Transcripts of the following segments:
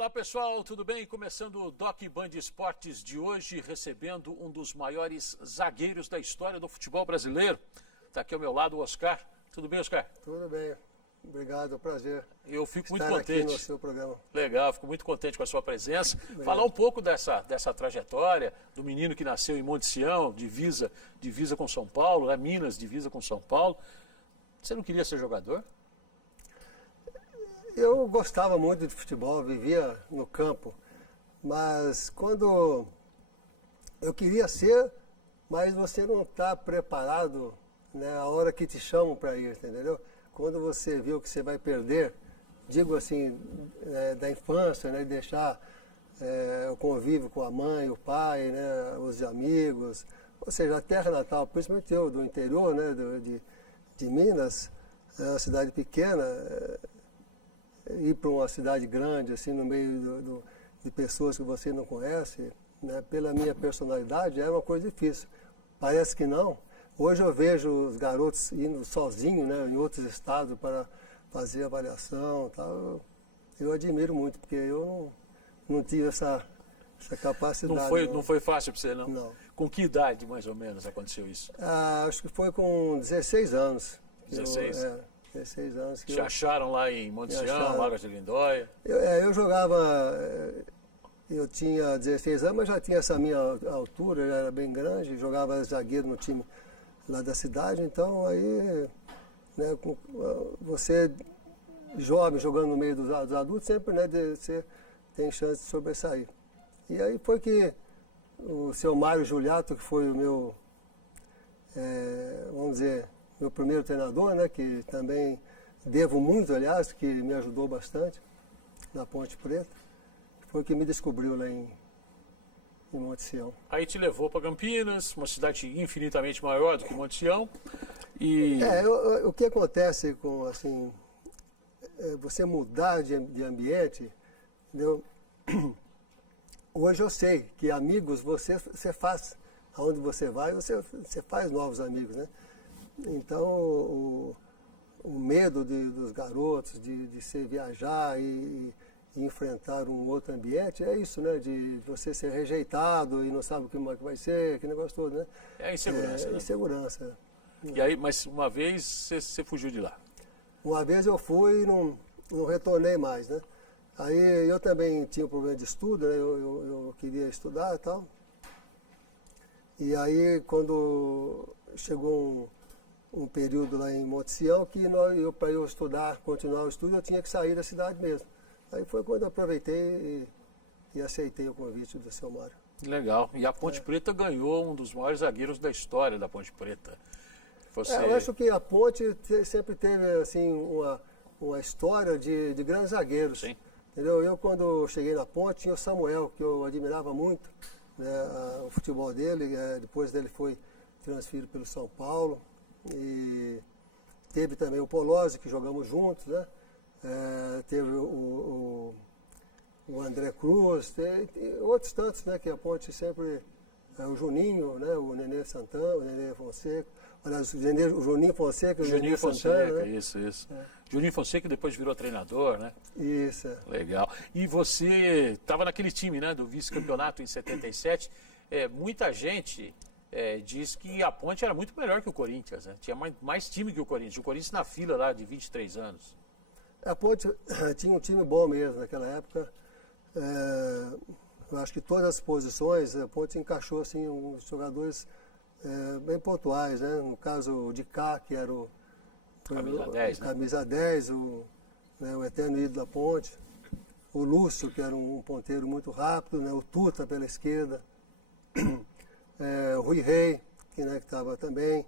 Olá pessoal, tudo bem? Começando o Doc Band Esportes de hoje, recebendo um dos maiores zagueiros da história do futebol brasileiro. Está aqui ao meu lado o Oscar. Tudo bem, Oscar? Tudo bem, obrigado, é um prazer. Eu fico muito estar contente. Aqui no seu programa. Legal, fico muito contente com a sua presença. Obrigado. Falar um pouco dessa trajetória do menino que nasceu em Monte Sião, divisa com São Paulo, né? Minas, divisa com São Paulo. Você não queria ser jogador? Eu gostava muito de futebol, vivia no campo, mas quando eu queria ser, mas você não está preparado, né, a hora que te chamam para ir, entendeu? Quando você viu que você vai perder, digo assim, da infância, né, deixar o convívio com a mãe, o pai, né, os amigos, ou seja, a terra natal, principalmente eu, do interior, né, de Minas, uma cidade pequena, ir para uma cidade grande, assim, no meio de pessoas que você não conhece, né, pela minha personalidade, é uma coisa difícil. Parece que não. Hoje eu vejo os garotos indo sozinhos, né, em outros estados para fazer avaliação e tal. Eu admiro muito, porque eu não tive essa capacidade. Não foi fácil para você, não? Não. Com que idade, mais ou menos, aconteceu isso? Acho que foi com 16 anos. 16? 16 anos. Te acharam lá em Monte Sião, Largas de Lindóia? Eu jogava, eu tinha 16 anos, mas já tinha essa minha altura, já era bem grande, jogava zagueiro no time lá da cidade, então aí, né, você jovem jogando no meio dos adultos, sempre, né, você tem chance de sobressair. E aí foi que o seu Mário Juliato, que foi o meu, vamos dizer, meu primeiro treinador, né, que também devo muito, aliás, que me ajudou bastante na Ponte Preta, foi que me descobriu lá em Monte Sião. Aí te levou para Campinas, uma cidade infinitamente maior do que Monte Sião. E... o que acontece com, assim, você mudar de ambiente, entendeu? Hoje eu sei que amigos você faz, aonde você vai, você faz novos amigos, né? Então, o medo dos garotos de se viajar e enfrentar um outro ambiente, é isso, né? De você ser rejeitado e não sabe o que vai ser, aquele negócio todo, né? É a insegurança, né? Insegurança. E aí, mas uma vez você fugiu de lá? Uma vez eu fui e não retornei mais, né? Aí eu também tinha um problema de estudo, né? Eu queria estudar e tal. E aí, quando chegou um período lá em Monte Sião que para eu estudar, continuar o estudo, eu tinha que sair da cidade mesmo. Aí foi quando eu aproveitei e aceitei o convite do seu Mário. Legal. E a Ponte Preta ganhou um dos maiores zagueiros da história da Ponte Preta. Eu acho que a Ponte sempre teve assim, uma história de grandes zagueiros. Sim. Entendeu? Eu, quando cheguei na Ponte, tinha o Samuel, que eu admirava muito, né, o futebol dele. Depois dele foi transferido pelo São Paulo. E teve também o Polozzi, que jogamos juntos, né? Teve o André Cruz, e outros tantos, né? Que a Ponte sempre... o Juninho, né? O Nenê Santana, o Nenê Fonseca. Aliás, o Juninho Fonseca e o Nenê Santana, né? Isso. Juninho Fonseca depois virou treinador, né? Isso. Legal. E você estava naquele time, né? Do vice-campeonato em 77. Muita gente... diz que a Ponte era muito melhor que o Corinthians, né? Tinha mais time que o Corinthians. O Corinthians na fila lá de 23 anos. A Ponte tinha um time bom mesmo naquela época. Eu acho que todas as posições, a Ponte encaixou assim, uns jogadores bem pontuais, né? No caso o Dicá, que era o camisa 10, o eterno ídolo da Ponte. O Lúcio, que era um ponteiro muito rápido, né? O Tuta pela esquerda. O Rui Rei, que estava também,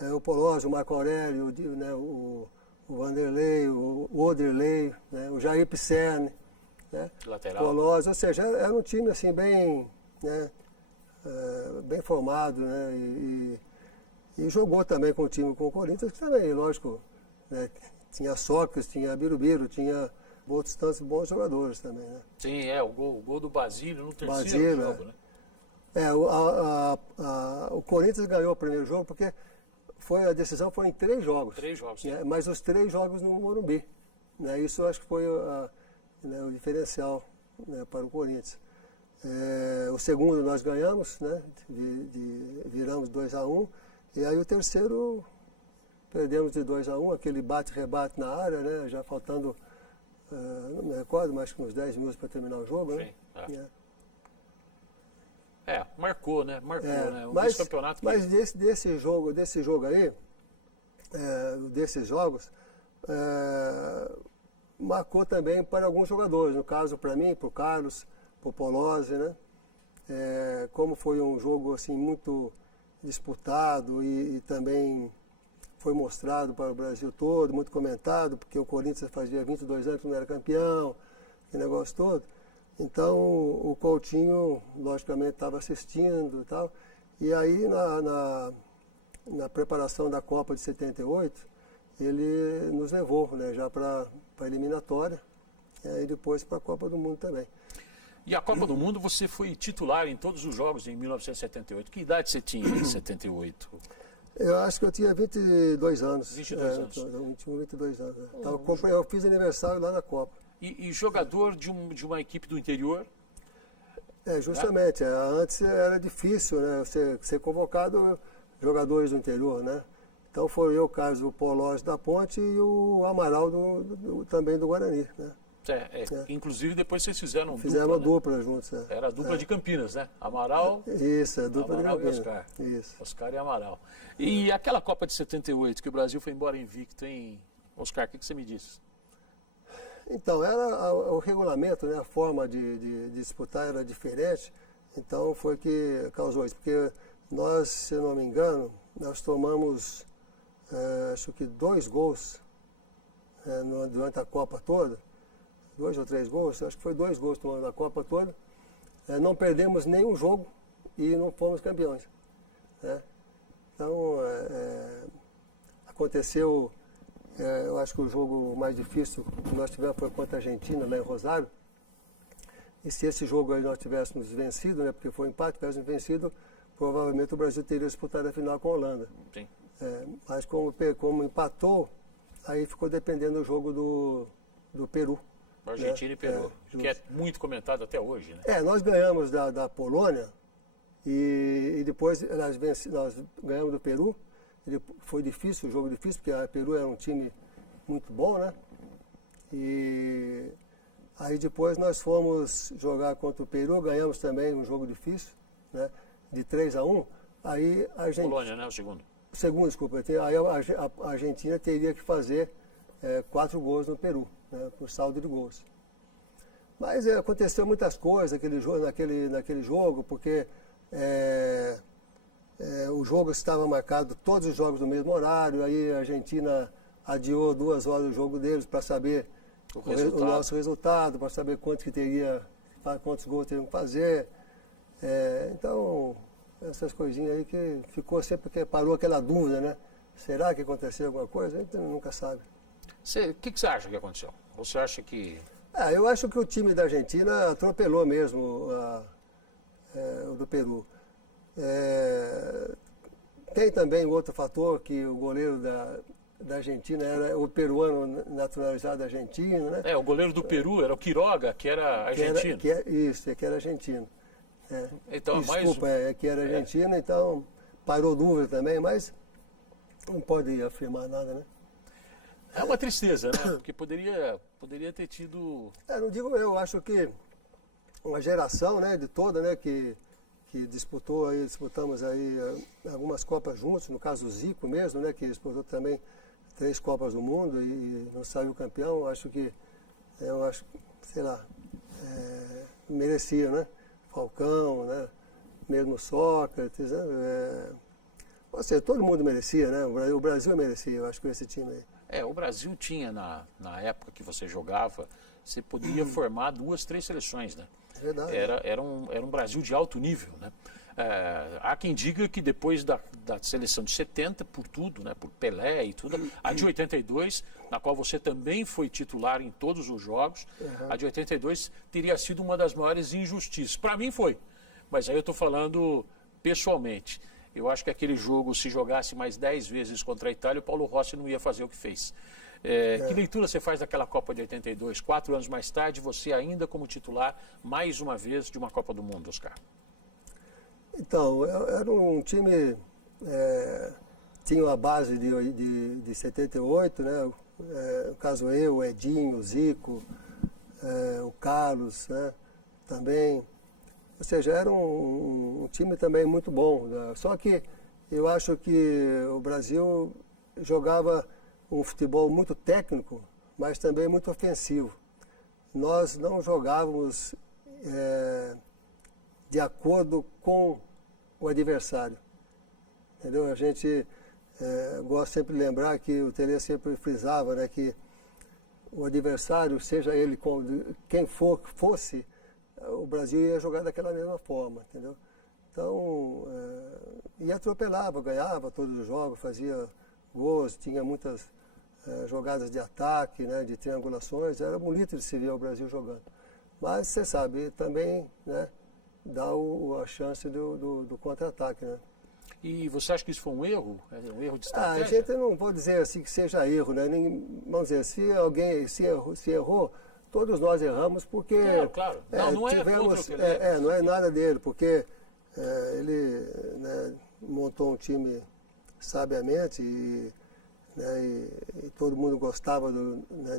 o Polozzi, o Marco Aurélio, né, o Vanderlei, o Oderlei, né, o Jair Pisserni, né, lateral. Polozzi, ou seja, era um time assim bem, né, bem formado, né, e jogou também com o time com o Corinthians, que também, lógico, né, tinha Sócrates, tinha Birubiru, tinha outros tantos bons jogadores também, né. Sim, o gol do Basílio no terceiro Basílio, jogo, né? O Corinthians ganhou o primeiro jogo porque a decisão foi em 3 jogos. 3 jogos. Mas os 3 jogos no Morumbi. Né? Isso eu acho que foi o diferencial né, para o Corinthians. O segundo nós ganhamos, né, viramos 2-1, e aí o terceiro perdemos de 2-1, aquele bate-rebate na área, né, já faltando, não me recordo, mais que uns 10 minutos para terminar o jogo. Sim, né? Marcou, né? Marcou, né? O Mas campeonato desse jogo aí, desses jogos, marcou também para alguns jogadores. No caso, para mim, para o Carlos, para o Polozzi, né? Como foi um jogo assim, muito disputado e também foi mostrado para o Brasil todo, muito comentado, porque o Corinthians fazia 22 anos que não era campeão, aquele negócio todo. Então, o Coutinho, logicamente, estava assistindo e tal. E aí, na preparação da Copa de 78, ele nos levou, né, já para a eliminatória e depois para a Copa do Mundo também. E a Copa do Mundo, você foi titular em todos os jogos em 1978. Que idade você tinha em 78? Eu acho que eu tinha 22 anos. 22 anos. 21, 22 anos. Eu fiz aniversário lá na Copa. E jogador de uma equipe do interior? Justamente. Antes era difícil, né, você ser convocado jogadores do interior, né? Então foi eu, o caso, o Polozzi da Ponte e o Amaral também do Guarani, né? Inclusive depois vocês fizeram Fizemos dupla, dupla juntos. Era a dupla de Campinas, né? Amaral. Isso, a dupla Amaral de Campinas. E Oscar. Isso. Oscar e Amaral. E aquela Copa de 78, que o Brasil foi embora invicto, hein? Oscar, o que você me disse? Então, o regulamento, né, a forma de disputar era diferente, então foi que causou isso. Porque nós, se não me engano, nós tomamos, acho que 2 gols durante a Copa toda, 2 ou 3 gols, acho que foi 2 gols tomando a Copa toda. Não perdemos nenhum jogo e não fomos campeões. Né? Então, aconteceu, eu acho que o jogo mais difícil que nós tivemos foi contra a Argentina, lá em Rosário. E se esse jogo aí nós tivéssemos vencido, né, porque foi um empate, tivéssemos vencido, provavelmente o Brasil teria disputado a final com a Holanda. Sim. Mas como empatou, aí ficou dependendo do jogo do Peru. Argentina, né? E Peru, que é muito comentado até hoje, né? Nós ganhamos da Polônia e depois nós ganhamos do Peru. Foi difícil, o jogo difícil, porque o Peru era um time muito bom, né? E aí depois nós fomos jogar contra o Peru, ganhamos também um jogo difícil, né? De 3-1. Aí a Argentina... Polônia, né? O segundo. Segundo, desculpa. Aí a Argentina teria que fazer 4 gols no Peru, né, por saldo de gols. Mas aconteceu muitas coisas naquele jogo, porque o jogo estava marcado, todos os jogos no mesmo horário, aí a Argentina adiou 2 horas o jogo deles para saber o nosso resultado, para saber quantos gols teriam que fazer. Então, essas coisinhas aí que ficou sempre que parou aquela dúvida, né? Será que aconteceu alguma coisa? A gente nunca sabe. O que você acha que aconteceu? Você acha que... Eu acho que o time da Argentina atropelou mesmo o do Peru. Tem também outro fator, que o goleiro da Argentina era o peruano naturalizado argentino, né? O goleiro do Peru era o Quiroga, que era argentino. Que era argentino. Então, Desculpa, que era argentino, então parou dúvida também, mas não pode afirmar nada, né? É uma tristeza, né? Porque poderia ter tido... Não digo eu, acho que uma geração, né, de toda, né, que disputamos aí algumas Copas juntos, no caso do Zico mesmo, né, que disputou também 3 Copas do Mundo e não saiu campeão, sei lá, merecia, né? Falcão, né? Mesmo Sócrates, né? Ou seja, todo mundo merecia, né? O Brasil merecia, eu acho, com esse time aí. O Brasil tinha, na época que você jogava, você podia formar 2, 3 seleções, né? Verdade. Era um Brasil de alto nível, né? Há quem diga que depois da seleção de 70, por tudo, né, por Pelé e tudo, a de 82, na qual você também foi titular em todos os jogos, a de 82 teria sido uma das maiores injustiças. Para mim foi, mas aí eu estou falando pessoalmente. Eu acho que aquele jogo, se jogasse mais 10 vezes contra a Itália, o Paulo Rossi não ia fazer o que fez. Que leitura você faz daquela Copa de 82? 4 anos mais tarde, você ainda como titular, mais uma vez, de uma Copa do Mundo, Oscar. Então, era um time, tinha a base de 78, né? No caso eu, o Edinho, o Zico, o Carlos, né? Também. Ou seja, era um time também muito bom, né? Só que eu acho que o Brasil jogava um futebol muito técnico, mas também muito ofensivo. Nós não jogávamos de acordo com o adversário. Entendeu? A gente gosta sempre de lembrar que o Tele sempre frisava, né, que o adversário, seja ele quem fosse, o Brasil ia jogar daquela mesma forma, entendeu? Então, e atropelava, ganhava todos os jogos, fazia gols, tinha muitas jogadas de ataque, né, de triangulações, era bonito de se ver o Brasil jogando. Mas, você sabe, também, né, dá a chance do contra-ataque, né? E você acha que isso foi um erro? Um erro de estratégia? A gente não pode dizer assim que seja erro, né? Vamos dizer, se alguém se errou, todos nós erramos porque... Claro. Não é contra o Pelé. Não é nada dele, porque ele, né, montou um time sabiamente e todo mundo gostava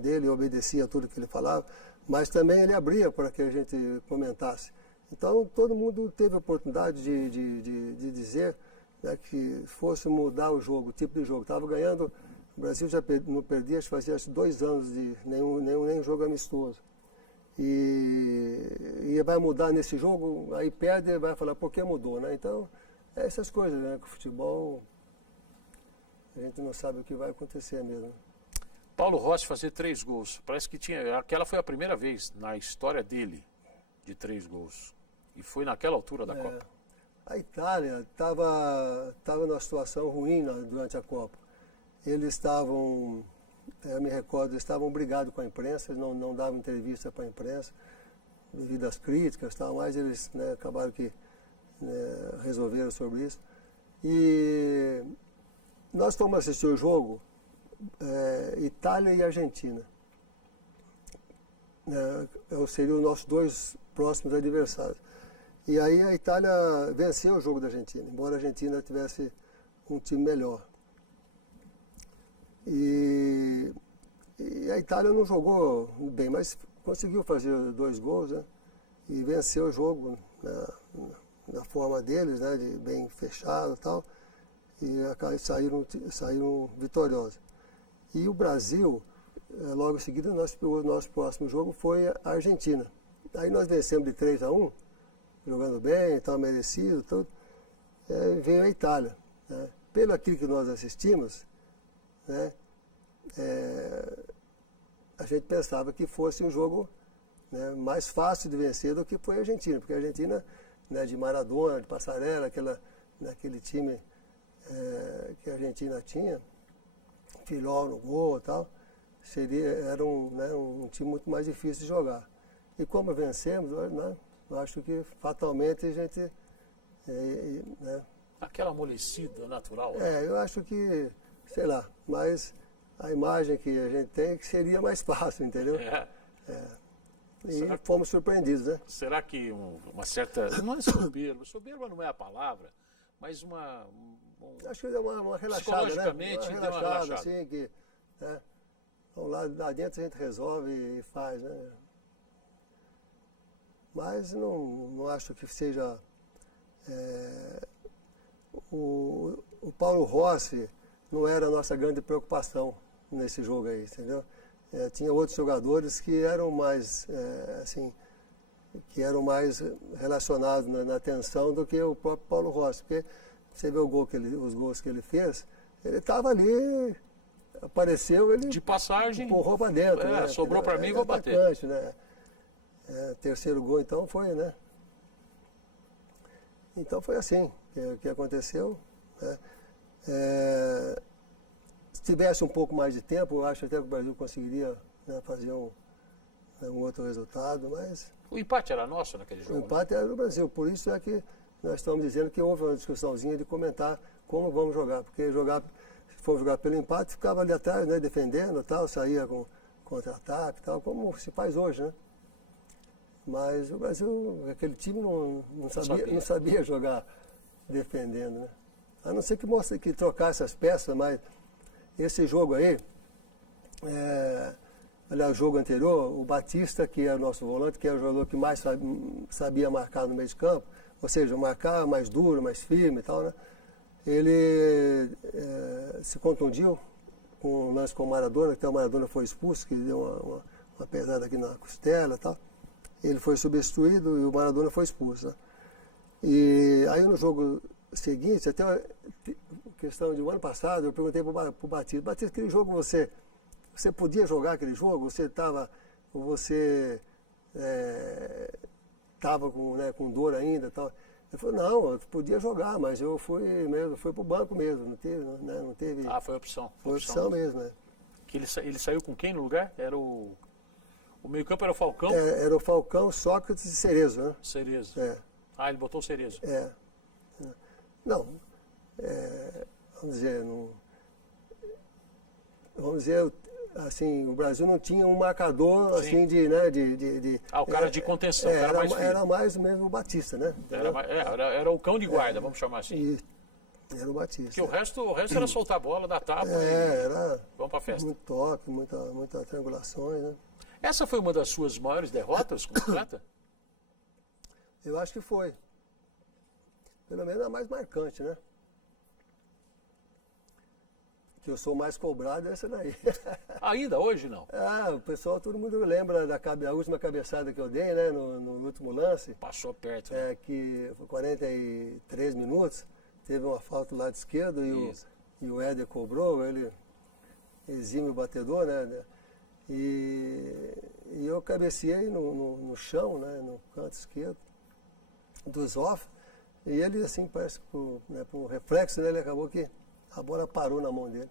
dele e obedecia a tudo que ele falava, mas também ele abria para que a gente comentasse. Então, todo mundo teve a oportunidade de dizer, né, que fosse mudar o jogo, o tipo de jogo. Estava ganhando, o Brasil já não perdia, fazia 2 anos de nenhum jogo amistoso. E vai mudar nesse jogo, aí perde e vai falar, por que mudou, né? Então, essas coisas, né, que o futebol, a gente não sabe o que vai acontecer mesmo. Paulo Rossi fazer 3 gols, parece que aquela foi a primeira vez na história dele de 3 gols. E foi naquela altura da Copa. A Itália estava numa situação ruim durante a Copa. Eles estavam, eu me recordo, eles estavam brigados com a imprensa, eles não davam entrevista para a imprensa, devido às críticas e tal, mas eles, né, acabaram que resolveram sobre isso. E nós fomos assistir o jogo Itália e Argentina. Seriam os nossos 2 próximos adversários. E aí a Itália venceu o jogo da Argentina, embora a Argentina tivesse um time melhor. E a Itália não jogou bem, mas conseguiu fazer 2 gols, né? E venceu o jogo da forma deles, né? De bem fechado e tal. E saíram vitoriosos. E o Brasil, logo em seguida, o nosso próximo jogo foi a Argentina. Aí nós vencemos de 3-1, jogando bem, estava merecido, tudo. Veio a Itália, né? Pelo aquilo que nós assistimos, né, a gente pensava que fosse um jogo, né, mais fácil de vencer do que foi a Argentina, porque a Argentina, né, de Maradona, de Passarella, aquele time que a Argentina tinha, Filó no gol e tal, era um time muito mais difícil de jogar. E como vencemos, né, eu acho que fatalmente a gente... né, aquela amolecida natural. Eu acho que, sei lá, mas a imagem que a gente tem que seria mais fácil, entendeu? E fomos surpreendidos, né? Será que uma certa... Não é soberba não é a palavra, mas acho que é uma relaxada, psicologicamente, né? Uma relaxada, assim, que... Né, então, lá dentro a gente resolve e faz, né? Mas não acho que seja... O Paulo Rossi não era a nossa grande preocupação nesse jogo aí, entendeu? Tinha outros jogadores que eram mais, relacionados na atenção do que o próprio Paulo Rossi, porque você vê os gols que ele fez, ele estava ali, apareceu, ele de passagem, empurrou para dentro. Né? Sobrou para mim, vou bater. Né? Terceiro gol, então, foi, né? Então foi assim que aconteceu. Né? Se tivesse um pouco mais de tempo, eu acho até que o Brasil conseguiria, né, fazer um outro resultado, mas... O empate era nosso naquele jogo? O empate era do Brasil, por isso é que nós estamos dizendo que houve uma discussãozinha de comentar como vamos jogar, porque se for jogar pelo empate, ficava ali atrás, né, defendendo, tal, saía com contra-ataque, tal, como se faz hoje, né? Mas o Brasil, aquele time não sabia jogar defendendo, né? A não ser que trocasse as peças, mas esse jogo aí, aliás, o jogo anterior, o Batista, que é o nosso volante, que é o jogador que mais sabia marcar no meio de campo, ou seja, marcar mais duro, mais firme e tal, né? Ele se contundiu com um lance com o Maradona, que até o Maradona foi expulso, que deu uma pesada aqui na costela e tal. Ele foi substituído e o Maradona foi expulso, né? E aí no jogo seguinte, até a questão de um ano passado, eu perguntei para o Batista, Batista, aquele jogo você podia jogar aquele jogo? Você estava com dor ainda e tal? Ele falou, não, eu podia jogar, mas eu fui para o banco mesmo, não teve... Ah, foi opção. Foi opção mesmo, né? Que ele saiu com quem no lugar? Era o meio-campo era o Falcão? Era o Falcão, Sócrates e Cerezo, né? Cerezo. Ah, ele botou o Cerezo. Não, vamos dizer, assim, o Brasil não tinha um marcador, assim, o cara de contenção, era mais mesmo o Batista, né? Era o cão de guarda, vamos chamar assim. E era o Batista. Que o resto era soltar a bola, dar tábua vamos pra festa. Muito toque, muita triangulações, né? Essa foi uma das suas maiores derrotas como atleta? Eu acho que foi. Pelo menos a mais marcante, né? Que eu sou mais cobrado é essa daí. Ainda hoje não? O pessoal, todo mundo lembra da última cabeçada que eu dei, né? No último lance. Passou perto. Né? Que foi 43 minutos. Teve uma falta do lado esquerdo e o Éder cobrou, ele exime o batedor, né? E eu cabeceei no chão, né? No canto esquerdo do Zoff. E ele, assim, parece que por um reflexo, né? Ele acabou que a bola parou na mão dele.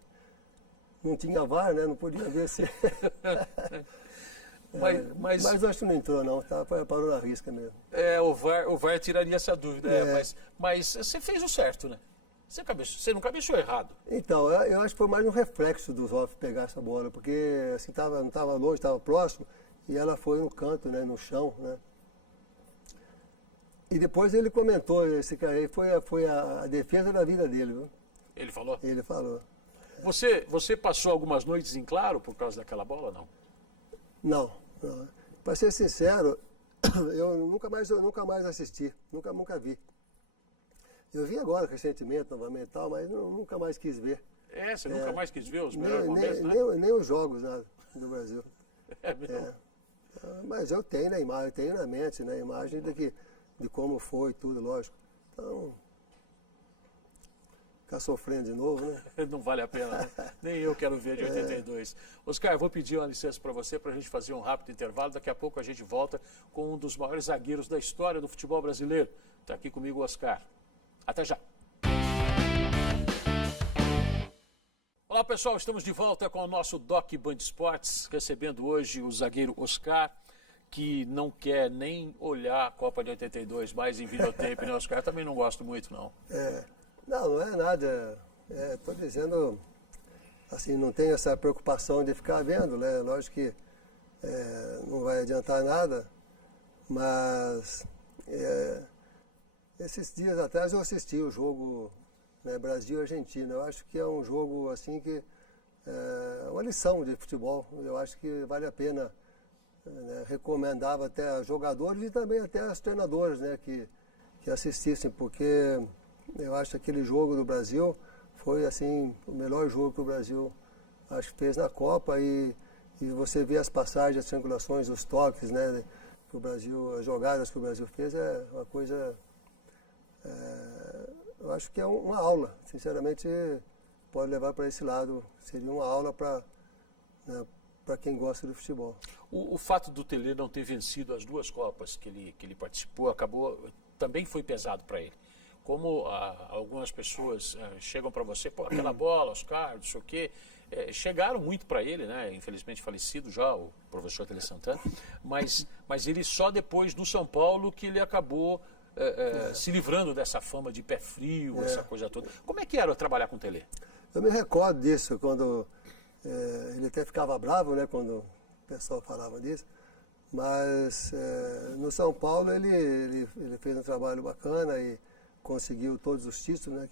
Não tinha VAR, né? Não podia ver se... Mas acho que não entrou, não. Parou na risca mesmo. O VAR tiraria essa dúvida. Mas você fez o certo, né? Você não cabeceou errado. Então, eu acho que foi mais um reflexo do Zoff pegar essa bola, porque assim, não estava longe, estava próximo, e ela foi no canto, né? No chão, né? E depois ele comentou, esse cara aí foi a defesa da vida dele, viu? Ele falou? Ele falou. Você passou algumas noites em claro por causa daquela bola, não? Não. Para ser sincero, eu nunca mais assisti, nunca vi. Eu vi agora recentemente, novamente e tal, mas nunca mais quis ver. Você nunca mais quis ver os melhores momentos, né? Nem os jogos, nada, do Brasil. Mesmo? Mas eu tenho na imagem, tenho na mente, né, a imagem de como foi tudo, lógico. Então, ficar sofrendo de novo, né? Não vale a pena, né? Nem eu quero ver de 82. Oscar, eu vou pedir uma licença para você, para a gente fazer um rápido intervalo. Daqui a pouco a gente volta com um dos maiores zagueiros da história do futebol brasileiro. Está aqui comigo o Oscar. Até já. Olá, pessoal. Estamos de volta com o nosso Doc Band Esportes, recebendo hoje o zagueiro Oscar, que não quer nem olhar a Copa de 82 mais em videotape, né, Oscar? Também não gosto muito, não. Não é nada. Estou dizendo, assim, não tenho essa preocupação de ficar vendo, né? Lógico que não vai adiantar nada, mas esses dias atrás eu assisti o jogo, né, Brasil-Argentina. Eu acho que é um jogo, assim, que é uma lição de futebol. Eu acho que vale a pena, né, recomendava até a jogadores e também até aos treinadores, né, que assistissem, porque eu acho que aquele jogo do Brasil foi, assim, o melhor jogo que o Brasil, acho que fez na Copa, e você vê as passagens, as triangulações, os toques, né, que o Brasil, as jogadas que o Brasil fez, é uma coisa, eu acho que é uma aula, sinceramente, pode levar para esse lado, seria uma aula para quem gosta do futebol. O fato do Tele não ter vencido as duas Copas que ele participou, também foi pesado para ele. Como algumas pessoas chegam para você, pô, aquela bola, Oscar, não sei o quê, chegaram muito para ele, né? Infelizmente falecido já, o professor Tele Santana, mas ele só depois do São Paulo que ele acabou se livrando dessa fama de pé frio, essa coisa toda. Como é que era trabalhar com o Tele? Eu me recordo disso, quando ele até ficava bravo, né, quando o pessoal falava disso, mas no São Paulo ele fez um trabalho bacana e conseguiu todos os títulos, né,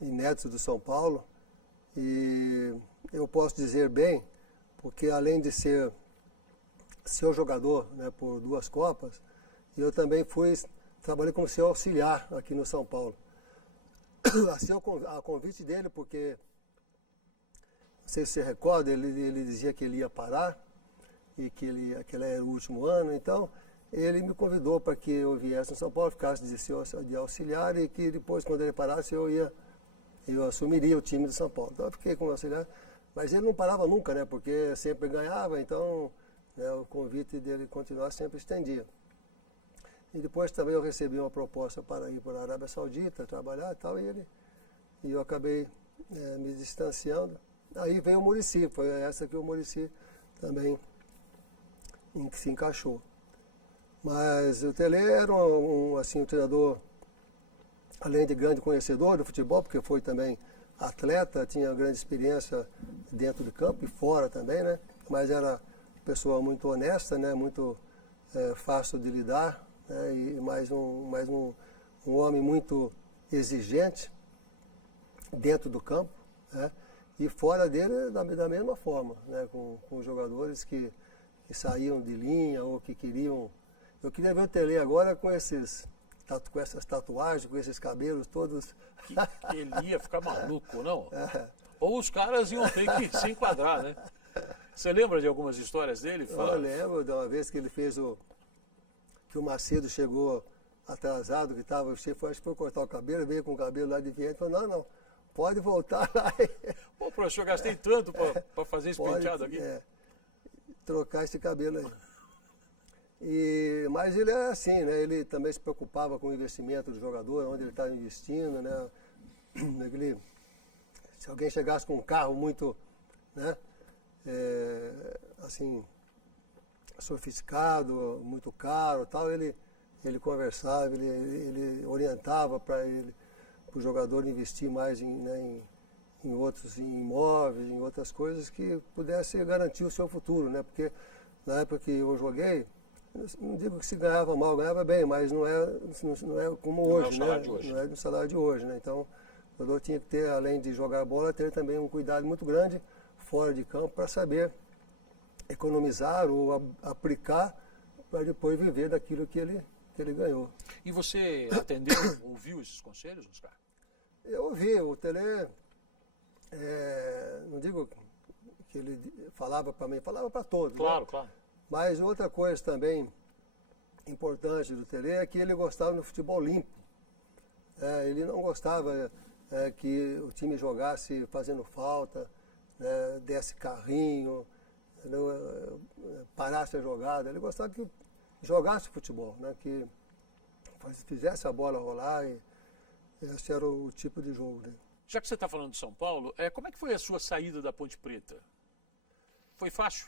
inéditos do São Paulo. E eu posso dizer bem, porque além de ser seu jogador, né, por 2 Copas, eu também trabalhei como seu auxiliar aqui no São Paulo. Assim, a convite dele, porque, não sei se você recorda, ele dizia que ele ia parar e que aquele era o último ano, então ele me convidou para que eu viesse no São Paulo, ficasse de auxiliar e que depois, quando ele parasse, eu assumiria o time do São Paulo. Então eu fiquei como auxiliar, mas ele não parava nunca, né, porque sempre ganhava, então, né, o convite dele continuar sempre estendia. E depois também eu recebi uma proposta para ir para a Arábia Saudita, trabalhar e tal, e eu acabei me distanciando. Aí veio o Muricy, foi essa que o Muricy também se encaixou. Mas o Tele era um treinador, além de grande conhecedor do futebol, porque foi também atleta, tinha grande experiência dentro de campo e fora também, né? Mas era pessoa muito honesta, né? Muito fácil de lidar, né? E mais um homem muito exigente dentro do campo, né? E fora dele da mesma forma, né? Com jogadores que saíam de linha ou que queriam... Eu queria ver o Tele agora com essas tatuagens, com esses cabelos todos. Ele ia ficar maluco, não? Ou os caras iam ter que se enquadrar, né? Você lembra de algumas histórias dele? Eu lembro de uma vez que ele fez que o Macedo chegou atrasado, que estava, acho que foi cortar o cabelo, veio com o cabelo lá de viento, falou, não, pode voltar lá. Pô, professor, gastei tanto para fazer esse penteado aqui. Trocar esse cabelo aí. Mas ele é assim, né? Ele também se preocupava com o investimento do jogador, onde ele estava investindo, né? Se alguém chegasse com um carro muito, né? Assim, sofisticado, muito caro, tal, ele conversava, ele orientava para o jogador investir mais em outros imóveis, em outras coisas que pudesse garantir o seu futuro, né? Porque na época que eu joguei, não digo que se ganhava mal, ganhava bem, mas não é como hoje, né? Não é no salário de hoje, né? Então, o jogador tinha que ter, além de jogar bola, ter também um cuidado muito grande fora de campo para saber economizar ou aplicar para depois viver daquilo que ele ganhou. E você atendeu, ouviu esses conselhos, Oscar? Eu ouvi, o Tele, não digo que ele falava para mim, falava para todos. Claro, né? Claro. Mas outra coisa também importante do Tele é que ele gostava do futebol limpo. Ele não gostava que o time jogasse fazendo falta, né, desse carrinho, parasse a jogada. Ele gostava que jogasse futebol, né, que fizesse a bola rolar. E esse era o tipo de jogo dele. Já que você está falando de São Paulo, como é que foi a sua saída da Ponte Preta? Foi fácil?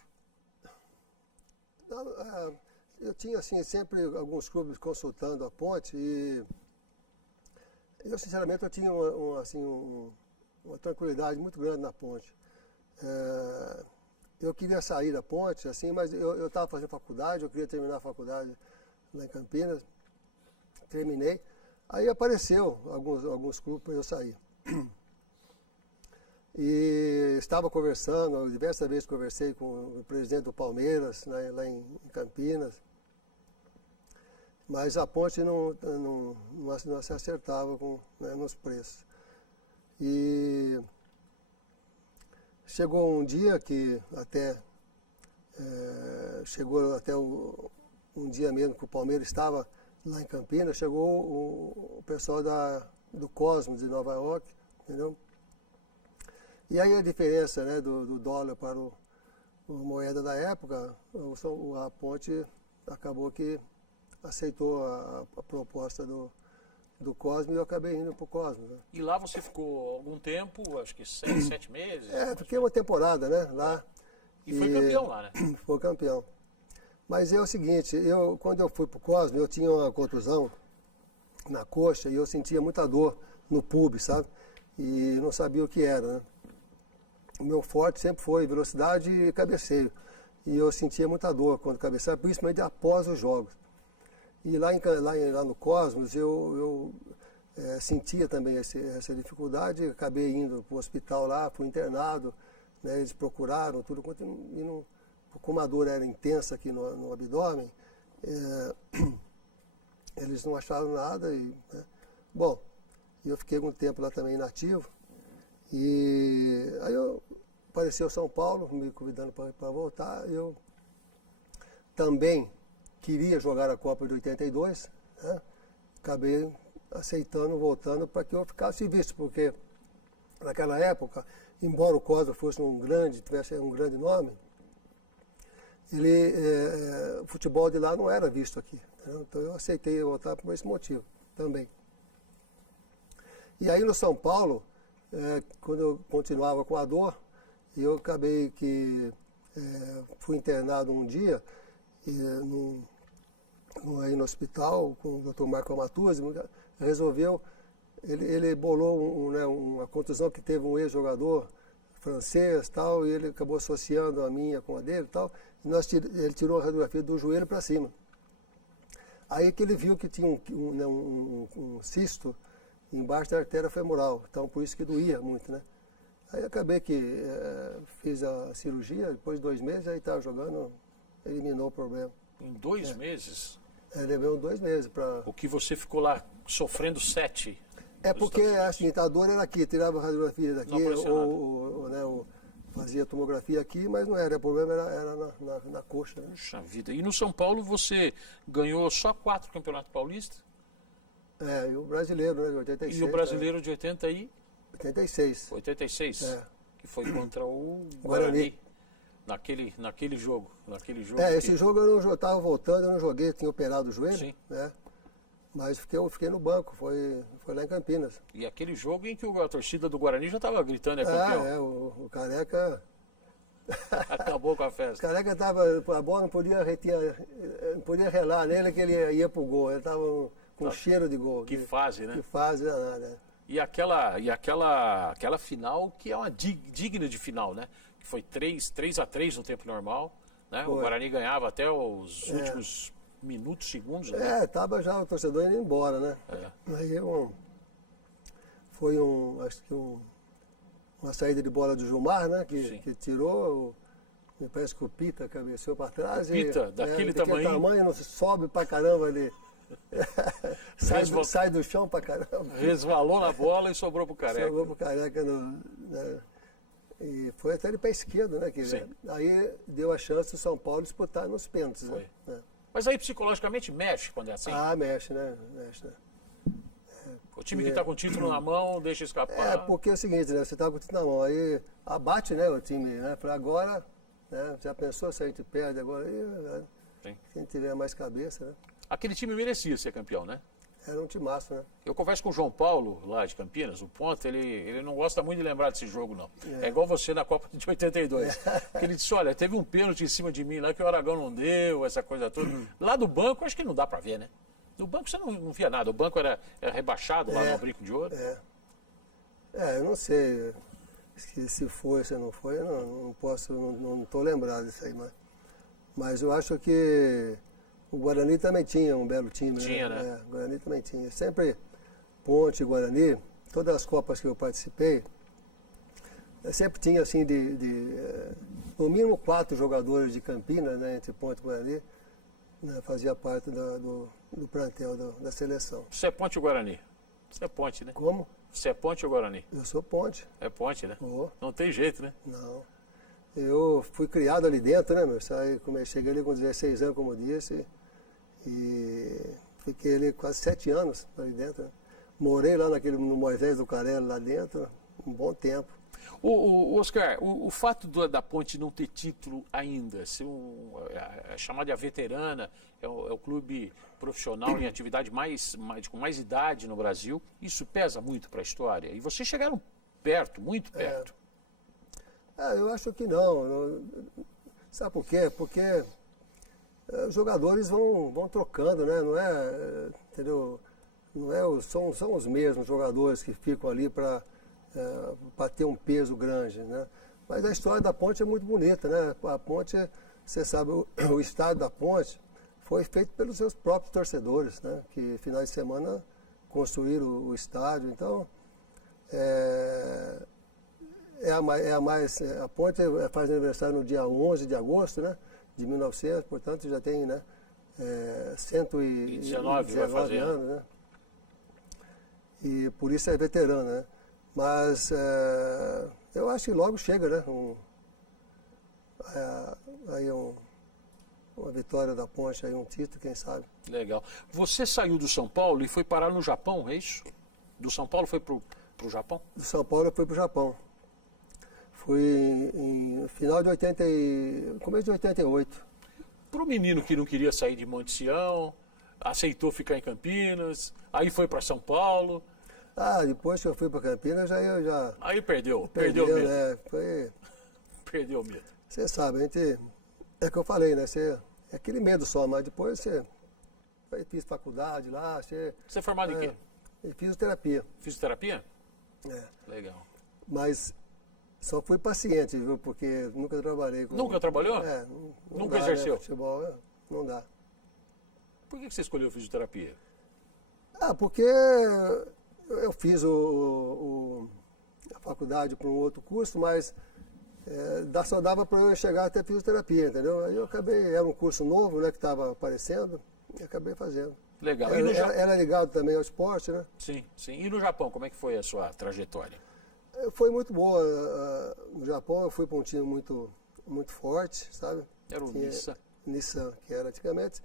Eu tinha assim, sempre alguns clubes consultando a Ponte e eu sinceramente eu tinha uma tranquilidade muito grande na Ponte. Eu queria sair da Ponte, assim, mas eu estava fazendo faculdade, eu queria terminar a faculdade lá em Campinas, terminei, aí apareceu alguns clubes para eu sair. E estava conversando, diversas vezes conversei com o presidente do Palmeiras, né, lá em Campinas, mas a Ponte não se acertava né, nos preços. E chegou um dia que chegou até um dia mesmo que o Palmeiras estava lá em Campinas, chegou o pessoal do Cosmos de Nova York, entendeu? E aí a diferença, né, do dólar para a moeda da época, a Ponte acabou que aceitou a proposta do Cosmo e eu acabei indo para o Cosmo. Né? E lá você ficou algum tempo, acho que 7 meses? Fiquei uma temporada, né, lá. E foi campeão lá, né? Foi campeão. Mas é o seguinte, quando eu fui para o Cosmo, eu tinha uma contusão na coxa e eu sentia muita dor no pub, sabe? e não sabia o que era, né? O meu forte sempre foi velocidade e cabeceio. E eu sentia muita dor quando cabeceava, principalmente após os jogos. E lá no Cosmos eu sentia também essa dificuldade, acabei indo para o hospital lá, fui internado, né, eles procuraram tudo, e como a dor era intensa aqui no abdômen, eles não acharam nada. Né. Bom, eu fiquei um tempo lá também inativo, e aí apareceu São Paulo, me convidando para voltar. Eu também queria jogar a Copa de 82, né? Acabei aceitando, voltando, para que eu ficasse visto, porque naquela época, embora o Cosmos fosse tivesse um grande nome, o futebol de lá não era visto aqui, né? Então eu aceitei voltar por esse motivo também. E aí no São Paulo, quando eu continuava com a dor, eu acabei que fui internado um dia aí no hospital com o Dr. Marco Amatuzzi, resolveu, ele bolou uma contusão que teve um ex-jogador francês tal, e ele acabou associando a minha com a dele tal, e ele tirou a radiografia do joelho para cima. Aí que ele viu que tinha um cisto embaixo da artéria femoral, então por isso que doía muito, né? Aí acabei que fiz a cirurgia, depois de 2 meses, aí estava jogando, eliminou o problema. Em 2 meses? Levei 2 meses para... O que você ficou lá sofrendo 7? Porque assim, a dor era aqui, tirava a radiografia daqui, ou fazia tomografia aqui, mas não era, o problema era na coxa. Né? Puxa vida. E no São Paulo você ganhou só 4 campeonatos paulistas? E o brasileiro, né, de 86. E o brasileiro de 86. 86? Que foi contra o Guarani. Naquele jogo. Esse jogo eu estava voltando, eu não joguei, tinha operado o joelho. Sim. Né? Mas eu fiquei no banco, foi lá em Campinas. E aquele jogo em que a torcida do Guarani já estava gritando, é campeão. O Careca... Acabou com a festa. O Careca estava, a bola não podia relar nele, que ele ia pro gol. Ele estava com cheiro de gol. Que fase, né? Que fase, nada. E aquela final que é uma digna de final, né? Que foi 3-3 no tempo normal, né? O Guarani ganhava até os últimos minutos, segundos. Né? Tava já o torcedor indo embora, né? Aí foi acho que uma saída de bola do Gilmar, né? Que tirou, me parece que o Pita cabeceou para trás. Pita, daquele tamanho, não sobe pra caramba ali. sai do chão pra caramba. Resvalou na bola e sobrou pro Careca. Sobrou pro Careca. E foi até ele para a esquerda, né? Aí deu a chance do São Paulo disputar nos pênaltis. Né? Mas aí psicologicamente mexe quando é assim? Mexe, né? Mexe, né? O time que está com o título na mão deixa escapar. Porque é o seguinte, né? Você está com o título na mão, aí abate, né, o time, né? Para agora, né? Já pensou se a gente perde agora? Aí, quem tiver mais cabeça, né? Aquele time merecia ser campeão, né? Era um timaço, né? Eu converso com o João Paulo, lá de Campinas, o Ponta, ele não gosta muito de lembrar desse jogo, não. É igual você na Copa de 82. Porque ele disse, olha, teve um pênalti em cima de mim lá que o Aragão não deu, essa coisa toda. Lá do banco, acho que não dá pra ver, né? Do banco você não via nada, o banco era rebaixado lá no Brinco de Ouro. Eu não sei se foi, se não foi, eu não posso, não estou lembrado disso aí, mas eu acho que o Guarani também tinha um belo time. Tinha, né? O Guarani também tinha. Sempre Ponte, Guarani, todas as Copas que eu participei, sempre tinha assim no mínimo 4 jogadores de Campinas, né, entre Ponte e Guarani, né, fazia parte do plantel da seleção. Você é Ponte ou Guarani? Você é Ponte, né? Como? Você é Ponte ou Guarani? Eu sou Ponte. É Ponte, né? Não tem jeito, né? Não. Eu fui criado ali dentro, né, meu? Cheguei ali com 16 anos, como eu disse, e fiquei ali quase 7 anos ali dentro. Né? Morei lá no Moisés do Carelo, lá dentro, um bom tempo. Oscar, o fato da Ponte não ter título ainda, ser chamada de a veterana, é o clube profissional em atividade com mais idade no Brasil, isso pesa muito para a história? E vocês chegaram perto, muito perto. Eu acho que não. Sabe por quê? Porque os jogadores vão trocando, né? Não é, entendeu? Não é, são os mesmos jogadores que ficam ali para para ter um peso grande, né? Mas a história da Ponte é muito bonita, né? A Ponte, você sabe, o estádio da Ponte foi feito pelos seus próprios torcedores, né? Que final de semana construíram o estádio. Então, a Ponte faz aniversário no dia 11 de agosto, né? De 1900, portanto já tem, né? 119 anos, né? E por isso é veterano, né? Mas eu acho que logo chega, né? Uma vitória da Ponte, aí um título, quem sabe. Legal. Você saiu do São Paulo e foi parar no Japão, é isso? Do São Paulo foi pro Japão? Do São Paulo eu fui pro Japão. Fui em final de começo de 88. Para o menino que não queria sair de Monte Sião, aceitou ficar em Campinas, aí foi para São Paulo. Depois que eu fui para Campinas, Aí perdeu o medo. Né? Perdeu o medo. Você sabe, a gente, é que eu falei, né? É aquele medo só, mas depois eu fiz faculdade lá. Você é formado em quê? Em fisioterapia. Fisioterapia? É. Legal. Mas só fui paciente, viu? Porque nunca trabalhei com... Nunca trabalhou? Nunca exerceu? Né? Futebol, não dá. Por que você escolheu fisioterapia? Porque eu fiz a faculdade para um outro curso, mas só dava para eu chegar até fisioterapia, entendeu? Aí eu acabei, era um curso novo, né, que estava aparecendo, e acabei fazendo. Legal. Era ligado também ao esporte, né? Sim, sim. E no Japão, como é que foi a sua trajetória? Foi muito boa. No Japão eu fui para um time muito, muito forte, sabe? Era o Nissan. Nissan, que era antigamente.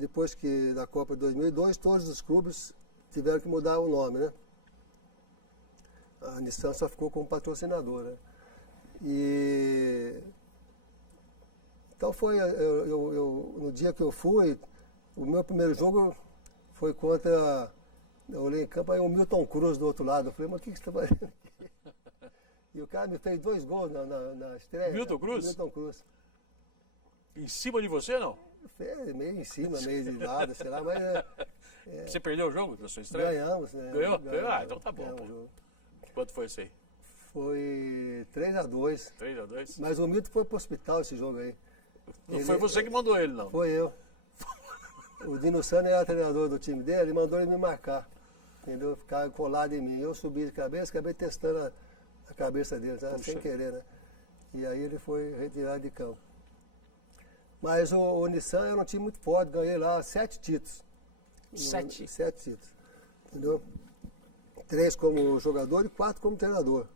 Depois da Copa de 2002, todos os clubes tiveram que mudar o nome, né? A Nissan só ficou como patrocinador, né? Então no dia que eu fui, o meu primeiro jogo foi contra, eu olhei em campo, aí o Milton Cruz do outro lado. Eu falei, mas o que você está fazendo aqui? E o cara me fez 2 gols na estreia. Milton Cruz? Milton Cruz. Em cima de você, não? Meio em cima, meio de lado, sei lá, mas... Você perdeu o jogo da sua estreia? Ganhamos, né? Ganhou? Então tá bom. Quanto foi isso aí? Foi 3-2. 3-2? Mas o Milton foi pro hospital esse jogo aí. Não foi você que mandou ele, não? Foi eu. O Dino Sano era treinador do time dele, ele mandou ele me marcar. Entendeu? Ficar colado em mim. Eu subi de cabeça, acabei testando a cabeça dele, sabe? Sem querer, né? E aí ele foi retirado de campo. Mas o Nissan era um time muito forte, ganhei lá 7 títulos. 7? 7 títulos. Entendeu? 3 como jogador e 4 como treinador.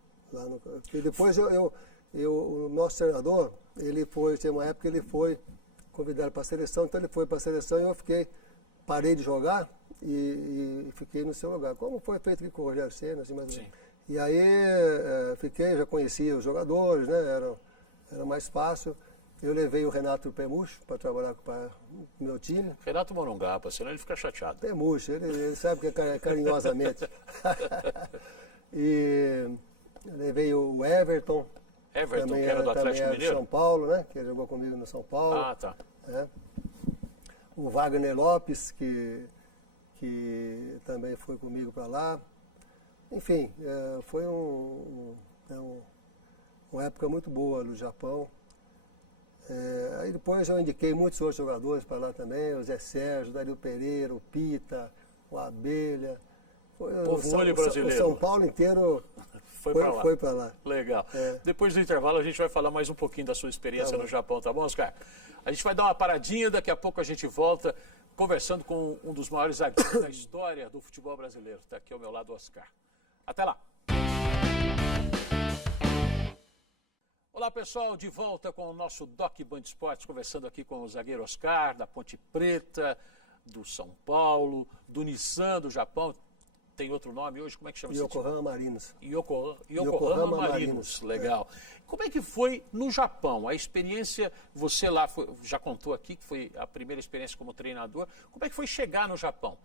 E depois o nosso treinador, tinha uma época que ele foi convidado para a seleção, então ele foi para a seleção e eu parei de jogar e fiquei no seu lugar. Como foi feito aqui com o Rogério Ceni, assim, mais ou menos. E aí já conhecia os jogadores, né? Era mais fácil. Eu levei o Renato Pemucho para trabalhar com o meu time. Renato Morongaba, senão ele fica chateado. Pemucho, ele sabe que é carinhosamente. E levei o Everton. Everton, que era do Atlético Mineiro? São Paulo, né? Que jogou comigo no São Paulo. Ah, tá. O Wagner Lopes, que também foi comigo para lá. Enfim, foi uma época muito boa no Japão. Aí depois eu indiquei muitos outros jogadores para lá também, o Zé Sérgio, o Dario Pereira, o Pita, o Abelha. Povo brasileiro. O São Paulo inteiro foi para lá. Legal. Depois do intervalo a gente vai falar mais um pouquinho da sua experiência no Japão, tá bom, Oscar? A gente vai dar uma paradinha, daqui a pouco a gente volta conversando com um dos maiores zagueiros da história do futebol brasileiro. Está aqui ao meu lado, Oscar. Até lá. Olá pessoal, de volta com o nosso Doc Band Esportes, conversando aqui com o zagueiro Oscar, da Ponte Preta, do São Paulo, do Nissan, do Japão. Tem outro nome hoje? Como é que chama esse time? Yokohama Marinos. Yokohama Marinos, legal. Como é que foi no Japão? A experiência, você lá já contou aqui, que foi a primeira experiência como treinador. Como é que foi chegar no Japão?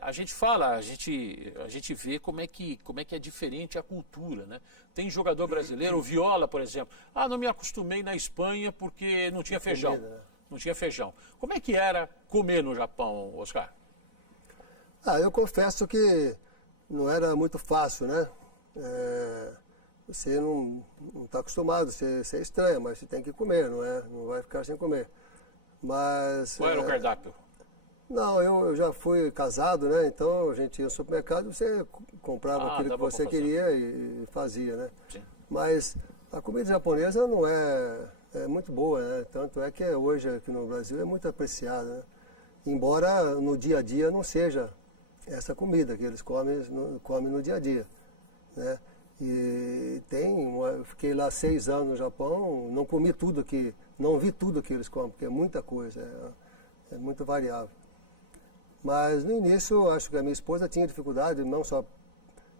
A gente fala, a gente vê como é que é diferente a cultura, né? Tem jogador brasileiro, o Viola, por exemplo. Não me acostumei na Espanha porque não tinha feijão. Não tinha feijão. Como é que era comer no Japão, Oscar? Eu confesso que não era muito fácil, né? você não está acostumado, você estranha, mas você tem que comer, não vai ficar sem comer. Mas, Qual era o cardápio? Não, eu já fui casado, né? Então a gente ia no supermercado, você comprava aquilo que você queria e fazia, né? Sim. Mas a comida japonesa não é muito boa, né? Tanto é que hoje aqui no Brasil é muito apreciada, né? Embora no dia a dia não seja essa comida que eles comem no dia a dia, né? E fiquei lá 6 anos no Japão, não comi tudo não vi tudo que eles comem, porque é muita coisa, é muito variável. Mas no início, acho que a minha esposa tinha dificuldade, não só,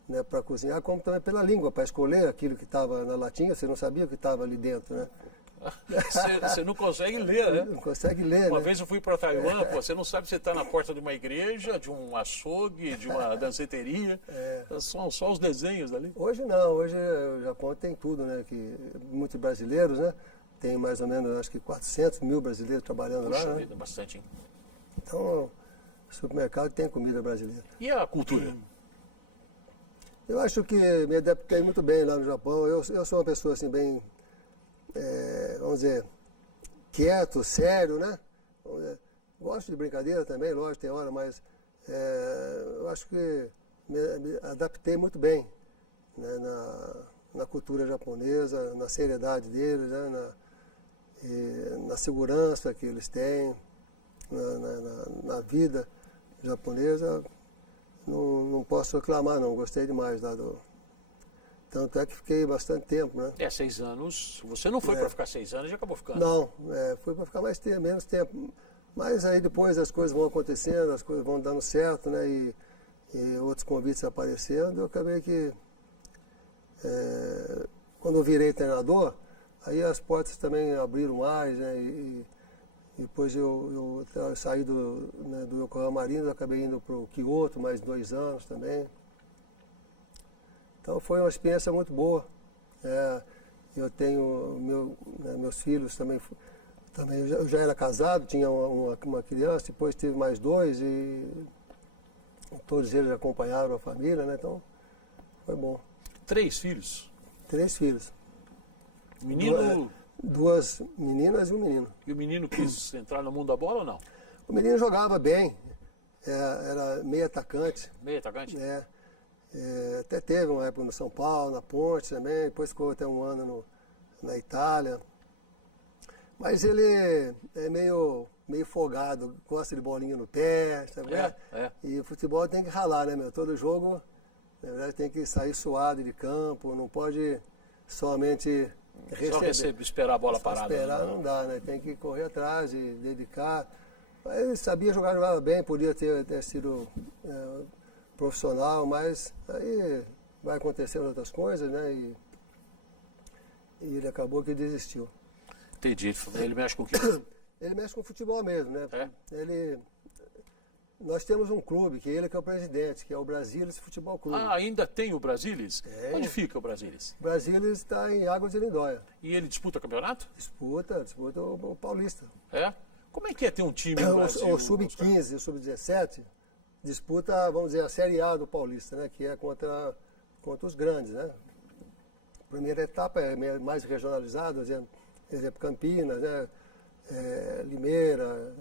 né, para cozinhar, como também pela língua, para escolher aquilo que estava na latinha, você não sabia o que estava ali dentro, né? Você não consegue ler, né? Não consegue ler, Uma né? vez eu fui para Taiwan, você não sabe se está na porta de uma igreja, de um açougue, de uma danceteria. São só os desenhos ali. Hoje não, hoje o Japão tem tudo, né? Muitos brasileiros, né? Tem mais ou menos, acho que 400 mil brasileiros trabalhando Puxa lá, né? vida, bastante, hein? Então, o supermercado tem comida brasileira. E a cultura? Eu acho que me adaptei muito bem lá no Japão. Eu sou uma pessoa assim bem, vamos dizer, quieto, sério, né? Gosto de brincadeira também, lógico, tem hora, mas eu acho que me adaptei muito bem, né, na cultura japonesa, na seriedade deles, né, na segurança que eles têm, na vida japonesa. Não posso reclamar, não. Gostei demais lá Tanto é que fiquei bastante tempo, né? 6 anos. Você não foi para ficar 6 anos e acabou ficando. Não, fui para ficar menos tempo. Mas aí depois as coisas vão acontecendo, as coisas vão dando certo, né? E outros convites aparecendo. Eu acabei que, quando eu virei treinador, aí as portas também abriram mais, né? E depois eu saí do Yokohama Marinos, acabei indo para o Kyoto, mais 2 anos também. Então foi uma experiência muito boa. Eu tenho meus filhos também eu já era casado, tinha uma criança, depois tive mais 2 e todos eles acompanharam a família, né? Então foi bom. 3 filhos? 3 filhos. Menino... 2 meninas e um menino. E o menino quis entrar no mundo da bola ou não? O menino jogava bem, era meio atacante. Meio atacante? Até teve uma época no São Paulo, na Ponte também, depois ficou até um ano na Itália. Mas ele é meio folgado, gosta de bolinha no pé, sabe? E o futebol tem que ralar, né, meu? Todo jogo, na verdade, tem que sair suado de campo, não pode somente... esperar a bola parada. Esperar não dá, né? Tem que correr atrás e dedicar. Ele sabia jogar, jogava bem, podia ter sido profissional, mas aí vai acontecendo outras coisas, né? E ele acabou que desistiu. Entendi. Ele mexe com o quê? Ele mexe com futebol mesmo, né? Nós temos um clube, que ele que é o presidente, que é o Brasilis Futebol Clube. Ah, ainda tem o Brasilis? Onde fica o Brasilis? O Brasilis está em Águas de Lindóia. E ele disputa campeonato? Disputa o Paulista. Como é que é ter um time no Brasil? O Sub-15 e o Sub-17 disputa, vamos dizer, a Série A do Paulista, né? Que é contra os grandes, né? A primeira etapa é mais regionalizada, por exemplo, Campinas, né? Limeira,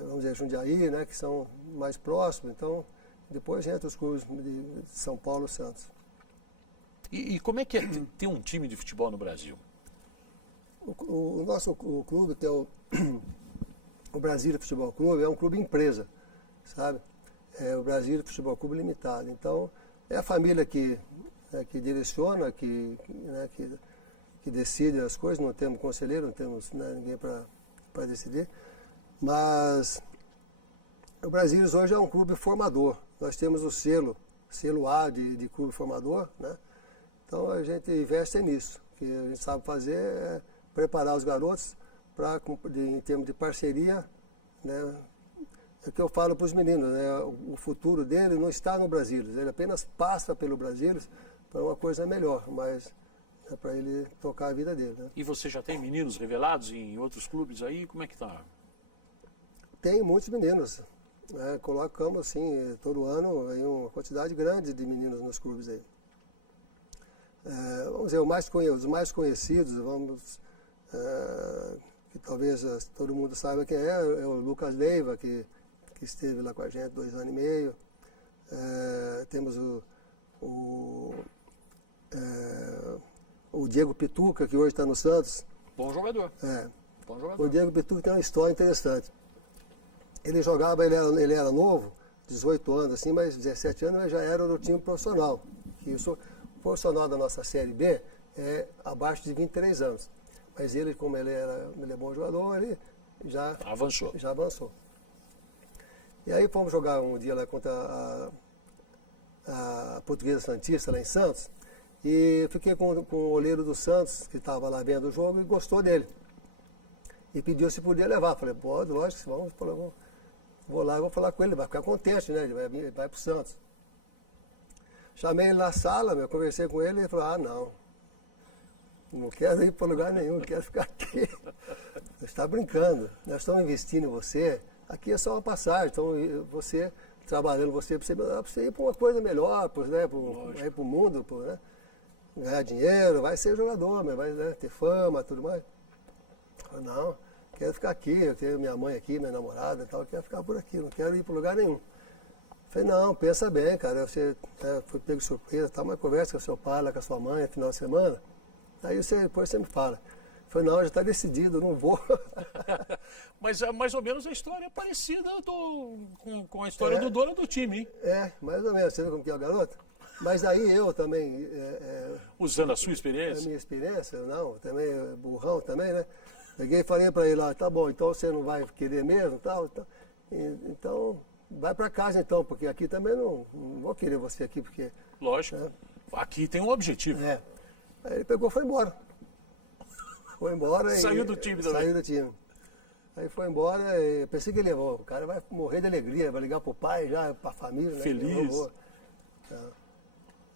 vamos dizer, Jundiaí, né? Que são mais próximos. Então, depois entra os clubes de São Paulo e Santos. E como é que é ter um time de futebol no Brasil? O nosso clube, que é o Brasília Futebol Clube, é um clube empresa, sabe? É o Brasília Futebol Clube Limitado. Então, é a família que direciona, que decide as coisas. Não temos conselheiro, não temos, né, ninguém para decidir. Mas o Brasília hoje é um clube formador. Nós temos o selo A de clube formador, né? Então a gente investe nisso. O que a gente sabe fazer é preparar os garotos em termos de parceria, né? É o que eu falo para os meninos, né? O futuro dele não está no Brasília, ele apenas passa pelo Brasília para uma coisa melhor, mas é para ele tocar a vida dele, né? E você já tem meninos revelados em outros clubes aí? Como é que tá? Tem muitos meninos, né? Colocamos assim, todo ano aí uma quantidade grande de meninos nos clubes aí. vamos dizer, os mais conhecidos, que talvez todo mundo saiba quem é o Lucas Leiva, que esteve lá com a gente 2 anos e meio. Temos o Diego Pituca, que hoje está no Santos. Bom jogador. Bom jogador. O Diego Pituca tem uma história interessante. Ele jogava, ele era novo, 18 anos, assim, mas 17 anos ele já era no time profissional. O profissional da nossa Série B é abaixo de 23 anos. Mas ele, como ele é bom jogador, ele já avançou. E aí fomos jogar um dia lá contra a Portuguesa Santista, lá em Santos, e fiquei com o olheiro do Santos, que estava lá vendo o jogo, e gostou dele. E pediu se podia levar. Falei, pode, lógico, vou lá e vou falar com ele, vai ficar contente, né? Ele vai para o Santos. Chamei ele na sala, conversei com ele, e ele falou, não quero ir para lugar nenhum, quero ficar aqui. Você está brincando, nós estamos investindo em você, aqui é só uma passagem, então você, trabalhando você, para você ir para uma coisa melhor, né, para o mundo, né, ganhar dinheiro, vai ser jogador, mas vai, né, ter fama, tudo mais. Eu falei, não, quero ficar aqui, eu tenho minha mãe aqui, minha namorada e tal, eu quero ficar por aqui, não quero ir para lugar nenhum. Falei, não, pensa bem, cara, você foi pego de surpresa, tá, uma conversa com o seu pai, lá com a sua mãe, no final de semana, aí depois você me fala. Falei, não, já está decidido, não vou. Mas mais ou menos a história é parecida com a história do dono do time, hein? Mais ou menos, você viu como que é o garoto? Mas aí eu também... usando a sua experiência? A minha experiência, não, também, burrão também, né? Peguei e falei para ele, tá bom, então você não vai querer mesmo, tal. Então, vai para casa então, porque aqui também não vou querer você aqui, porque... Lógico, aqui tem um objetivo. Aí ele pegou e foi embora. Saiu do time também. Saiu do time. Aí foi embora, e pensei que ele levou. O cara vai morrer de alegria, vai ligar pro pai já, pra família, né? Feliz.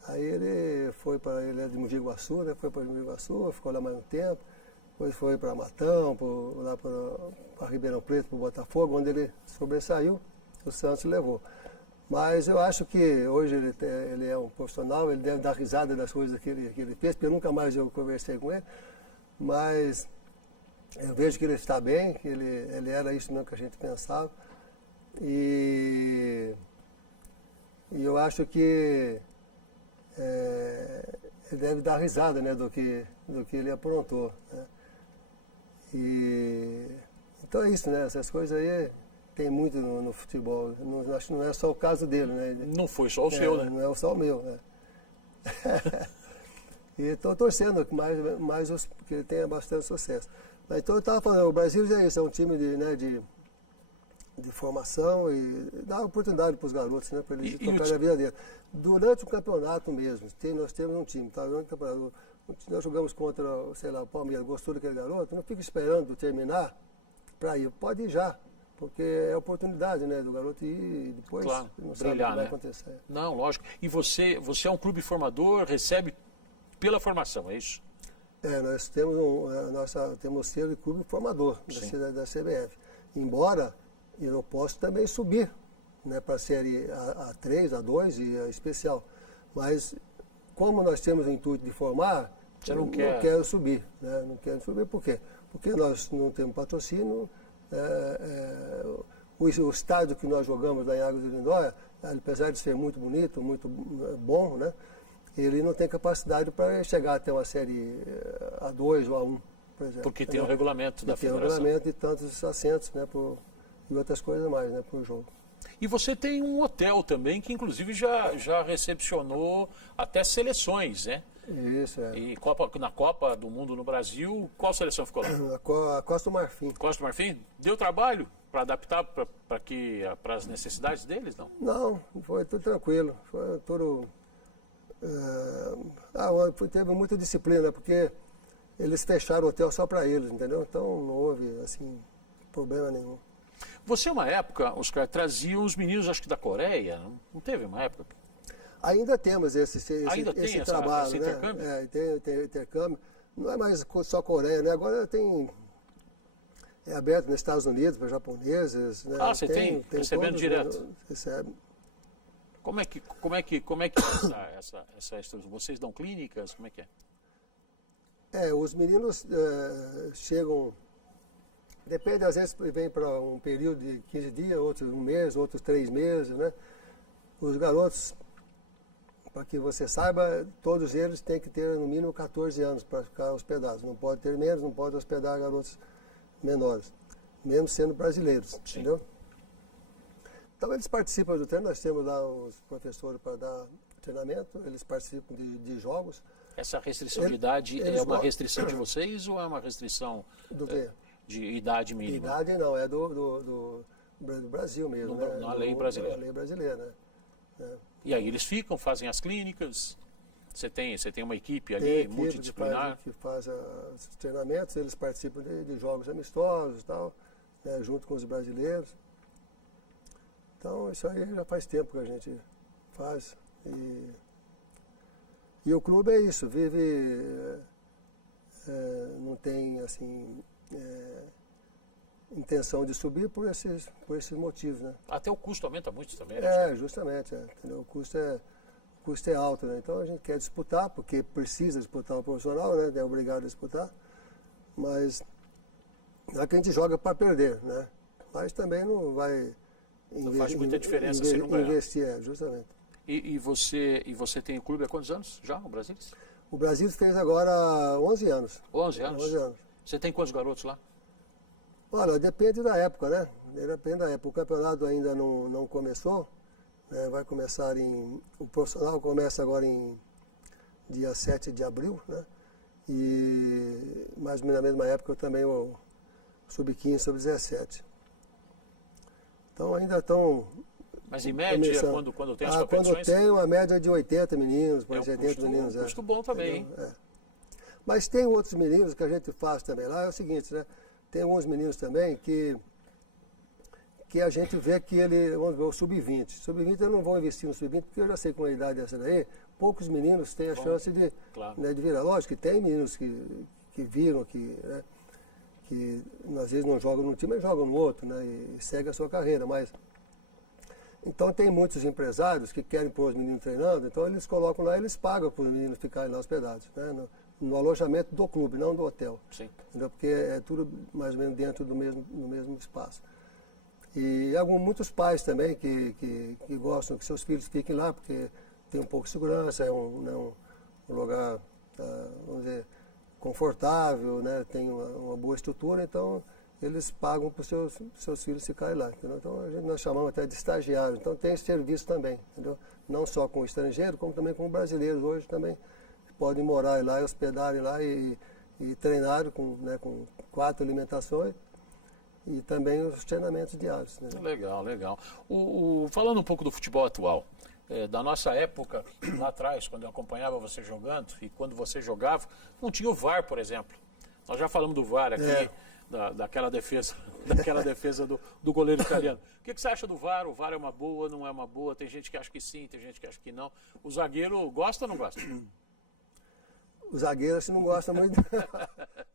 Aí ele ele é de Mogi Guaçu, né? Foi para Mogi Guaçu, ficou lá mais um tempo. Depois foi para Matão, lá para Ribeirão Preto, para o Botafogo, onde ele sobressaiu, o Santos levou. Mas eu acho que hoje ele é um profissional, ele deve dar risada das coisas que ele fez, porque nunca mais eu conversei com ele. Mas eu vejo que ele está bem, que ele era isso mesmo que a gente pensava. E eu acho que ele deve dar risada, né, do que ele aprontou, né? Então é isso, né? Essas coisas aí tem muito no futebol. Acho que não é só o caso dele, né? Não foi só o seu, né? Não é só o meu, né? E estou torcendo mais que ele tenha bastante sucesso. Mas, então eu estava falando, o Brasil é isso, é um time de formação e dá oportunidade para os garotos, né, para eles tocarem a vida deles. Durante o campeonato mesmo, nós temos um time, tá? Durante o campeonato, nós jogamos contra, sei lá, o Palmeiras, gostou daquele garoto, não fica esperando terminar para ir, pode ir já. Porque é a oportunidade, né, do garoto ir e depois não sabe o que vai acontecer. Não, lógico. E você é um clube formador, recebe pela formação, é isso? Nós temos selo de clube formador da CBF. Embora eu possa também subir, né, para a série A3, A2 e a especial. Mas como nós temos o intuito de formar, eu não quero subir. Né? Não quero subir por quê? Porque nós não temos patrocínio. O estádio que nós jogamos lá em Águas de Lindóia, apesar de ser muito bonito, muito bom, né, ele não tem capacidade para chegar até uma série A2 ou A1, por exemplo. Porque tem o regulamento da federação. Tem o regulamento e tantos assentos, né, e outras coisas mais, né, para o jogo. E você tem um hotel também que inclusive já recepcionou até seleções, né? Isso, E na Copa do Mundo no Brasil, qual seleção ficou lá? A Costa do Marfim. Costa do Marfim? Deu trabalho para adaptar para as necessidades deles, não? Não, foi tudo tranquilo. Foi tudo... teve muita disciplina, porque eles fecharam o hotel só para eles, entendeu? Então não houve, assim, problema nenhum. Você, uma época, Oscar, trazia os meninos, acho que da Coreia, não teve uma época? Ainda temos esse trabalho, esse intercâmbio? Né? Tem intercâmbio. Não é mais só Coreia, né? Agora é aberto nos Estados Unidos para japoneses. Né? Você tem recebendo direto? Recebe. Como é que é essa estrutura? Vocês dão clínicas? Como é que é? Os meninos chegam, depende, às vezes vem para um período de 15 dias, outros um mês, outros 3 meses, né? Os garotos, para que você saiba, todos eles têm que ter no mínimo 14 anos para ficar hospedados. Não pode ter menos, não pode hospedar garotos menores, mesmo sendo brasileiros, Sim. entendeu? Então eles participam do treino, nós temos lá os professores para dar treinamento, eles participam de jogos. Essa restrição de idade é uma restrição de vocês ou é uma restrição Do quê? de idade mínima? Idade não, é do Brasil mesmo, né? Na lei brasileira. Na lei brasileira, né? E aí eles ficam, fazem as clínicas, você tem uma equipe Tem ali equipe multidisciplinar. que faz os treinamentos, eles participam de jogos amistosos e tal, né, junto com os brasileiros. Então isso aí já faz tempo que a gente faz. E o clube é isso, vive, não tem assim, intenção de subir por esses motivos, né? Até o custo aumenta muito também, né? Justamente, entendeu? O custo é alto, né? Então a gente quer disputar, porque precisa disputar o profissional, né? É obrigado a disputar, mas não é que a gente joga para perder, né? Mas também não vai Não faz muita diferença se não ganhar. Investir, justamente. E você tem o clube há quantos anos já, o Brasil? O Brasil fez agora 11 anos. 11 anos? 11 anos. Você tem quantos garotos lá? Olha, depende da época, né? Depende da época. O campeonato ainda não começou, né? Vai começar o profissional começa agora em dia 7 de abril, né? E mais ou menos na mesma época também o sub-15, sub-17. Então ainda estão... Mas em média, quando tem as competições... Quando tem uma média de 80 meninos, por 70 meninos. É um custo bom também, hein? Mas tem outros meninos que a gente faz também lá, é o seguinte, né? Tem alguns meninos também que a gente vê que vamos ver, o sub-20. Sub-20 eu não vou investir no sub-20, porque eu já sei que com a idade dessa daí, poucos meninos têm a chance de, claro, né, de virar. Lógico que tem meninos que viram, né, que às vezes não jogam num time, mas jogam no outro, né, e segue a sua carreira. Mas então tem muitos empresários que querem pôr os meninos treinando, então eles colocam lá, eles pagam para os meninos ficarem lá hospedados, né, no alojamento do clube, não do hotel. Sim. Entendeu? Porque é tudo mais ou menos dentro do mesmo espaço. E muitos pais também que gostam que seus filhos fiquem lá, porque tem um pouco de segurança, é um lugar, vamos dizer, confortável, né? Tem uma boa estrutura, então eles pagam para os seus filhos ficarem lá. Entendeu? Então nós chamamos até de estagiário. Então tem esse serviço também, entendeu? Não só com o estrangeiro, como também com brasileiros hoje também. Podem morar lá e hospedarem lá e treinarem com 4 alimentações e também os treinamentos diários. Né? Legal, legal. Falando um pouco do futebol atual, da nossa época, lá atrás, quando eu acompanhava você jogando e quando você jogava, não tinha o VAR, por exemplo. Nós já falamos do VAR aqui, daquela defesa do goleiro italiano. O que você acha do VAR? O VAR é uma boa, não é uma boa? Tem gente que acha que sim, tem gente que acha que não. O zagueiro gosta ou não gosta? O zagueiro assim, não gosta muito.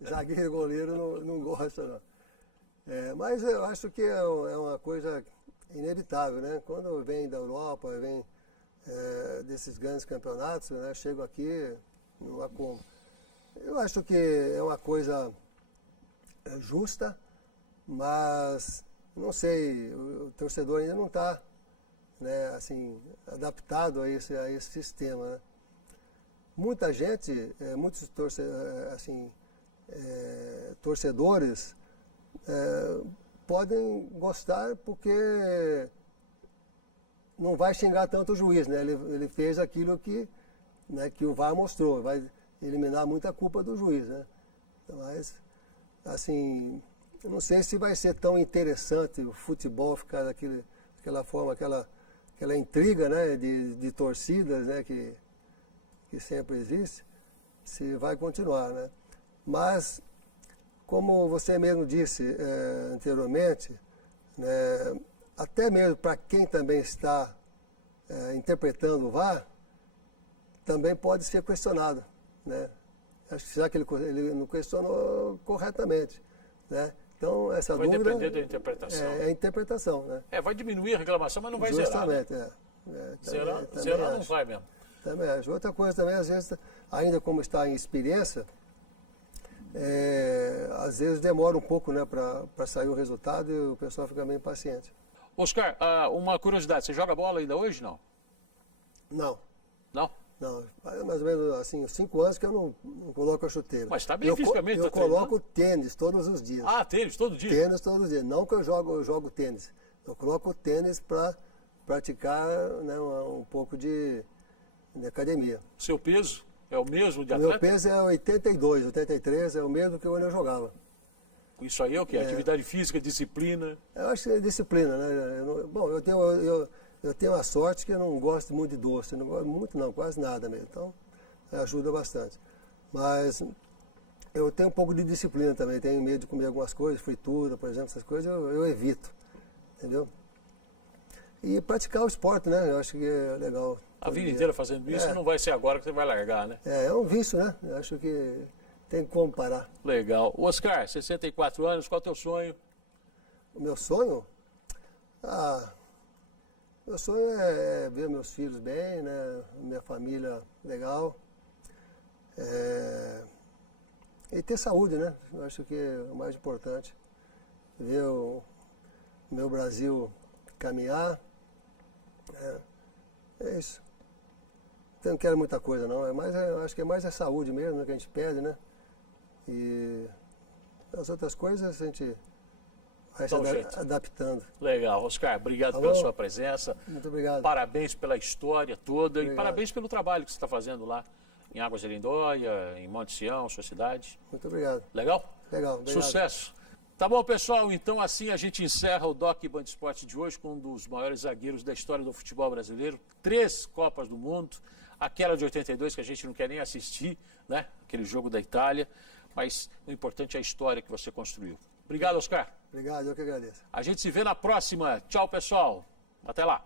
Zagueiro e goleiro não gosta, não. Mas eu acho que é uma coisa inevitável, né? Quando vem da Europa, vem desses grandes campeonatos, né? Chego aqui, não há como. Eu acho que é uma coisa justa, mas não sei, o torcedor ainda não está, né, assim, adaptado a esse sistema, né? Muita gente, muitos torcedores podem gostar porque não vai xingar tanto o juiz, né? Ele fez aquilo que o VAR mostrou, vai eliminar muita culpa do juiz, né? Mas, assim, eu não sei se vai ser tão interessante o futebol ficar daquela forma, aquela intriga, né, de torcidas, né, que sempre existe, se vai continuar, né? Mas, como você mesmo disse anteriormente, né, até mesmo para quem também está interpretando o VAR, também pode ser questionado, né? Acho que será que ele não questionou corretamente, né? Então, essa vai dúvida... Vai depender da interpretação. É a interpretação, né? Vai diminuir a reclamação, mas não vai zerar. Justamente, né? Zerar não vai mesmo. Também acho. Outra coisa também, às vezes, ainda como está em experiência, às vezes demora um pouco, né, para sair o resultado e o pessoal fica meio impaciente. Oscar, uma curiosidade, você joga bola ainda hoje, não? Não. Não? Não, faz mais ou menos assim, 5 anos que eu não coloco a chuteira. Mas está bem fisicamente, eu tá treinando? coloco tênis todos os dias. Ah, tênis, todo dia? Tênis todos os dias. Não que eu jogo tênis. Eu coloco tênis para praticar, né, um pouco de academia. Seu peso é o mesmo de O atleta? meu peso é 82, 83, é o mesmo que quando eu jogava. Isso aí é o quê? Atividade física, disciplina? Eu acho que é disciplina, né? Eu tenho a sorte que eu não gosto muito de doce, não gosto muito não, quase nada mesmo, então ajuda bastante. Mas eu tenho um pouco de disciplina também, tenho medo de comer algumas coisas, fritura, por exemplo, essas coisas eu evito, entendeu? E praticar o esporte, né? Eu acho que é legal. A vida inteira fazendo isso, não vai ser agora que você vai largar, né? É um vício, né? Eu acho que tem como parar. Legal. Oscar, 64 anos, qual é o teu sonho? O meu sonho? Meu sonho é ver meus filhos bem, né? Minha família legal. E ter saúde, né? Eu acho que é o mais importante. Ver o meu Brasil caminhar. É isso. Eu não quero muita coisa não, eu acho que é mais a saúde mesmo, né, que a gente pede, né? E as outras coisas a gente vai se adaptando. Legal, Oscar, obrigado Tá pela bom? sua presença. Muito obrigado. Parabéns pela história toda Obrigado. e parabéns pelo trabalho que você está fazendo lá em Águas de Lindóia, em Monte Sião, sua cidade. Muito obrigado. Legal? Legal, obrigado. Sucesso. Tá bom, pessoal? Então assim a gente encerra o Doc Band Esporte de hoje com um dos maiores zagueiros da história do futebol brasileiro. 3 Copas do Mundo. Aquela de 82 que a gente não quer nem assistir, né? Aquele jogo da Itália. Mas o importante é a história que você construiu. Obrigado, Oscar. Obrigado, eu que agradeço. A gente se vê na próxima. Tchau, pessoal. Até lá.